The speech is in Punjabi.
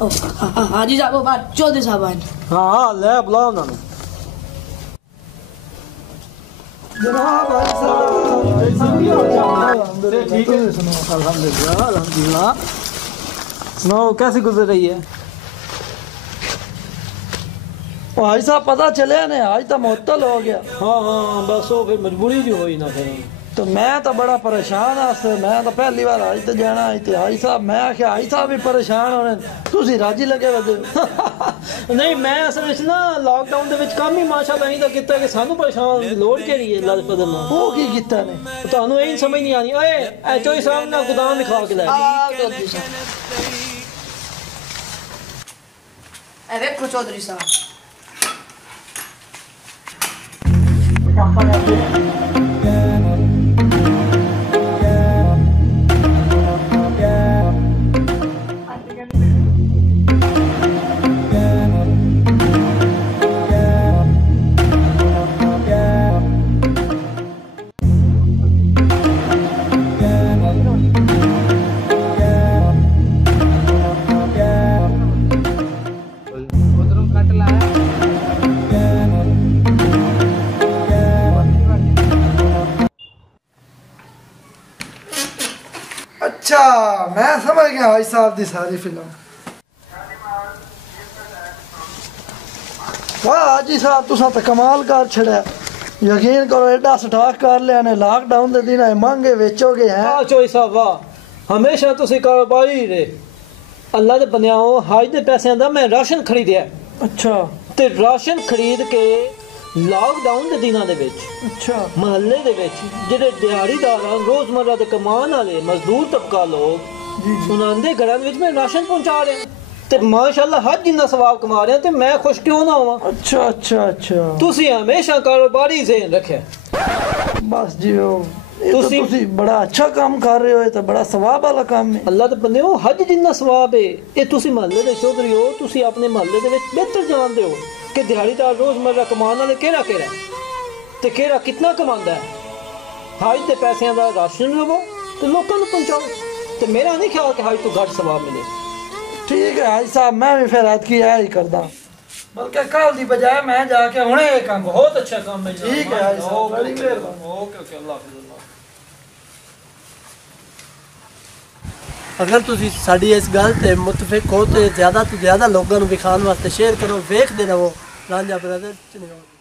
حاجی صاحب بات چودھری صاحب آئے. ہاں لے بلاؤ انہوں نے. جناب الحمدللہ. سناؤ کیسی گزر رہی ہے؟ حاجی صاحب پتہ چلے نے آج تو معطل ہو گیا. ہاں بس وہ پھر مجبوری جو ہوئی نا پھر. تو میں تو بڑا پریشان ہاں. میں تو پہلی بار حج تے جانا ہے. حاجی صاحب میں آخیا حاجی صاحب بھی پریشان ہونے تسی راضی لگے وے. نہیں میں اصل وچ نا لاک ڈاؤن دے وچ کام ہی ماشاءاللہ نہیں کیتا کہ سانو پریشان لوڑ کیڑی ہے اللہ دے فضل نال. وہ کی کیتا نے تانوں یہ سمجھ نہیں آنی. اوئے اے چوئی صاحب نا گودام دکھا کے لے. اے دیکھو چودھری صاحب. اچھا میں سمجھ گیا حاجی صاحب دی ساری فلم. واہ حاجی صاحب تساں تے کمال کر چھڑیا. یقین کرو ایڈا سٹاک کر لیا نے لاک ڈاؤن دے دن مہنگے ویچو گے ہیں. چوئی صاحب واہ ہمیشہ تسی کاروباری رہے. اللہ دے بندیاں حج دے پیسے دا میں راشن خریدیا. اچھا تے راشن خرید کے لاک ڈاؤن دے دنوں دے وچ اچھا محلے دے وچ جڑے دیہڑی دار روزمرہ دے کمان والے مزدور طبقہ لوگ انہاں دے گھراں وچ میں راشن پہنچا رہا تے ماشاءاللہ حج جنہ ثواب کما رہے ہیں تے میں خوش کیوں نہ ہواں. اچھا اچھا اچھا تسی ہمیشہ کاروباری ذہن رکھیا. بس جی تسی بڑا اچھا کام کر رہے ہو. تو بڑا ثواب والا کام ہے. اللہ دے بندے حج جنہ ثواب ہے. یہ تسی محلے دے چودھری ہو. تسی اپنے محلے دے وچ بہتر جانتے ہو کہ دیہڑی دار روزمرہ کمان والے کیڑا تے کیڑا کتنا کماندا ہے. حج دے پیسے دا راشن لو تے لوکاں نوں پہنچاؤ. تے میرا نہیں خیال کہ حج تو گھٹ ثواب ملے. ٹھیک ہے حاجی صاحب میں بھی پھر ایتکی ہی کردا بلکہ کل دی بجائے میں جا کے ہنے یہ کام. بہت اچھا کام ہے. ٹھیک ہے حاجی صاحب بڑی مہربانی. اوکے اللہ حافظ. اگر تسی ساڈی اس گل تے متفق ہو تو زیادہ لوگوں نوں دکھاؤਣ واسطے شیئر کرو. ویکھدے رہو رانجھا برادر چنیوٹ.